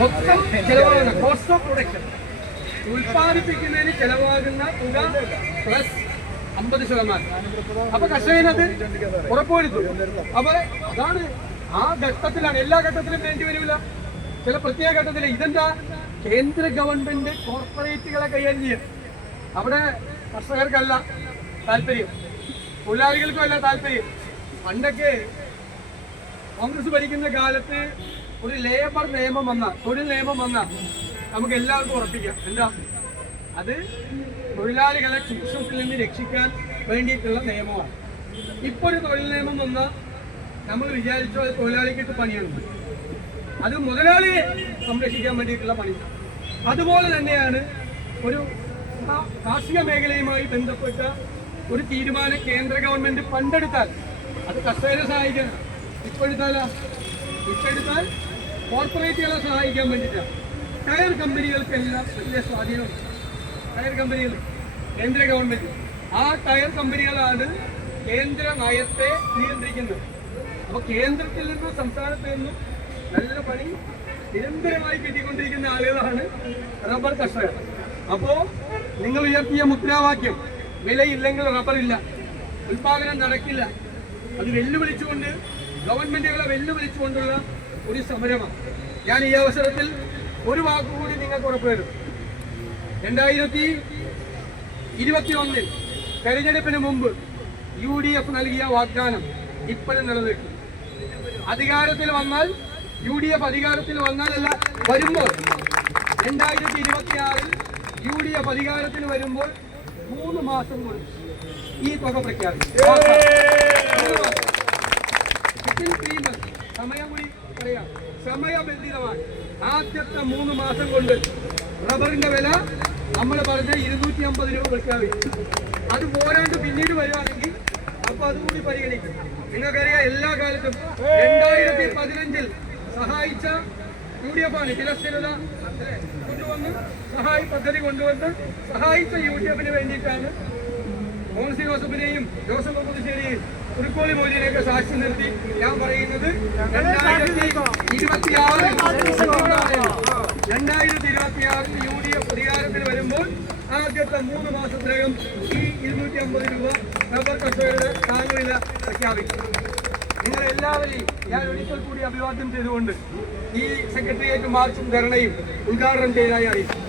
മൊത്തം ചെലവാകുന്ന cost of production ഉൽപ്പാദിപ്പിക്കുന്നതിന് ചെലവാകുന്ന തുക പ്ലസ് അമ്പത് ശതമാനം. അപ്പൊ കർഷകനത് ഉറപ്പുവരുത്തും. അപ്പൊ അതാണ് ആ ഘട്ടത്തിലാണ്. എല്ലാ ഘട്ടത്തിലും വേണ്ടി വരില്ല. ചില പ്രത്യേക ഘട്ടത്തിൽ ഇതെന്താ? കേന്ദ്ര ഗവൺമെന്റ് കോർപ്പറേറ്റുകളെ കൈകാര്യം ചെയ്യും. അവിടെ കർഷകർക്കല്ല താല്പര്യം. തൊഴിലാളികൾക്കും അല്ല താല്പര്യം. പണ്ടൊക്കെ കോൺഗ്രസ് ഭരിക്കുന്ന കാലത്ത് ഒരു ലേബർ നിയമം വന്ന തൊഴിൽ നിയമം വന്ന നമുക്ക് എല്ലാവർക്കും ഉറപ്പിക്കാം. എന്താ? അത് തൊഴിലാളികളെ ചൂഷണത്തിൽ നിന്ന് രക്ഷിക്കാൻ വേണ്ടിയിട്ടുള്ള നിയമമാണ്. ഇപ്പോൾ ഒരു തൊഴിൽ നിയമം വന്ന നമ്മൾ വിചാരിച്ചു അത് തൊഴിലാളിക്കിട്ട് പണിയാണ്. അത് മുതലാളിയെ സംരക്ഷിക്കാൻ വേണ്ടിയിട്ടുള്ള പണി. അതുപോലെ തന്നെയാണ് ഒരു കാർഷിക മേഖലയുമായി ബന്ധപ്പെട്ട ഒരു തീരുമാനം കേന്ദ്ര ഗവൺമെന്റ് പണ്ടെടുത്താൽ അത് കർഷകരെ സഹായിക്കണം. ഇപ്പോഴെടുത്താല? ഇപ്പോഴെടുത്താൽ കോർപ്പറേറ്റുകളെ സഹായിക്കാൻ വേണ്ടിയിട്ടാണ് ടയർ കമ്പനികൾക്കെല്ലാം വലിയ സ്വാധീനമുണ്ട് ടയർ കമ്പനികൾ കേന്ദ്ര ഗവൺമെന്റ്. ആ ടയർ കമ്പനികളാണ് കേന്ദ്ര നയത്തെ നിയന്ത്രിക്കുന്നത്. അപ്പൊ കേന്ദ്രത്തിൽ നിന്നും സംസ്ഥാനത്ത് നിന്നും നല്ല പണി നിരന്തരമായി കിട്ടിക്കൊണ്ടിരിക്കുന്ന ആളുകളാണ് റബ്ബർ കർഷകർ. അപ്പോ നിങ്ങൾ ഉയർത്തിയ മുദ്രാവാക്യം വിലയില്ലെങ്കിൽ റബ്ബറില്ല ഉൽപാദനം നടക്കില്ല. അത് വെല്ലുവിളിച്ചുകൊണ്ട് ഗവൺമെന്റുകളെ വെല്ലുവിളിച്ചുകൊണ്ടുള്ള ഒരു സമരമാണ്. ഞാൻ ഈ അവസരത്തിൽ ഒരു വാക്കുകൂടി നിങ്ങൾക്ക് ഉറപ്പുവരും രണ്ടായിരത്തി ഇരുപത്തി ഒന്നിൽ തെരഞ്ഞെടുപ്പിന് മുമ്പ് യു ഡി എഫ് നൽകിയ വാഗ്ദാനം ഇപ്പോഴും നിലനിൽക്കും. അധികാരത്തിൽ വന്നാൽ യു ഡി എഫ് അധികാരത്തിൽ വന്നാലല്ല വരുമ്പോൾ. രണ്ടായിരത്തി ഇരുപത്തി ആറിൽ യു ഡി എഫ് അധികാരത്തിൽ വരുമ്പോൾ മൂന്ന് മാസം കൊണ്ട് ഈ തുക months. സമയം കൂടി പറയാം സമയബന്ധിതമാണ് ആദ്യത്തെ മൂന്ന് മാസം കൊണ്ട് റബ്ബറിന്റെ വില നമ്മൾ പറഞ്ഞ ഇരുന്നൂറ്റി അമ്പത് രൂപ പ്രഖ്യാപിക്കും അത് പോരാണ്ട് പിന്നീട് വരുവാണെങ്കിൽ അപ്പൊ അതുകൂടി പരിഗണിക്കും. നിങ്ങൾക്കറിയാം എല്ലാ കാലത്തും രണ്ടായിരത്തി പതിനഞ്ചിൽ സഹായിച്ച യു ഡി എഫ് ആണ് കൊണ്ടുവന്ന് സഹായി പദ്ധതി കൊണ്ടുവന്ന് സഹായിച്ച യു ഡി എഫിന് വേണ്ടിയിട്ടാണ് മോൻസി ജോസഫിനെയും ജോസഫ് പുതുശ്ശേരിയും കുറുക്കോളി മൊയ്തീനെയൊക്കെ സാക്ഷി നിർത്തി. ഞാൻ പറയുന്നത് രണ്ടായിരത്തി ഇരുപത്തിയാറ് രണ്ടായിരത്തി ഇരുപത്തി ആറിൽ യു ഡി എഫ് അധികാരത്തിൽ വരുമ്പോൾ ആദ്യത്തെ മൂന്ന് മാസത്തിനകം ഈ ഇരുന്നൂറ്റി അമ്പത് രൂപ റബ്ബർ കർഷകരുടെ താങ്ങുവില പ്രഖ്യാപിക്കും. നിങ്ങളെല്ലാവരെയും ഞാൻ ഒരിക്കൽ കൂടി അഭിവാദ്യം ചെയ്തുകൊണ്ട് ഈ സെക്രട്ടേറിയറ്റ് മാർച്ചും ധരണയും ഉദ്ഘാടനം ചെയ്തതായി അറിയിക്കും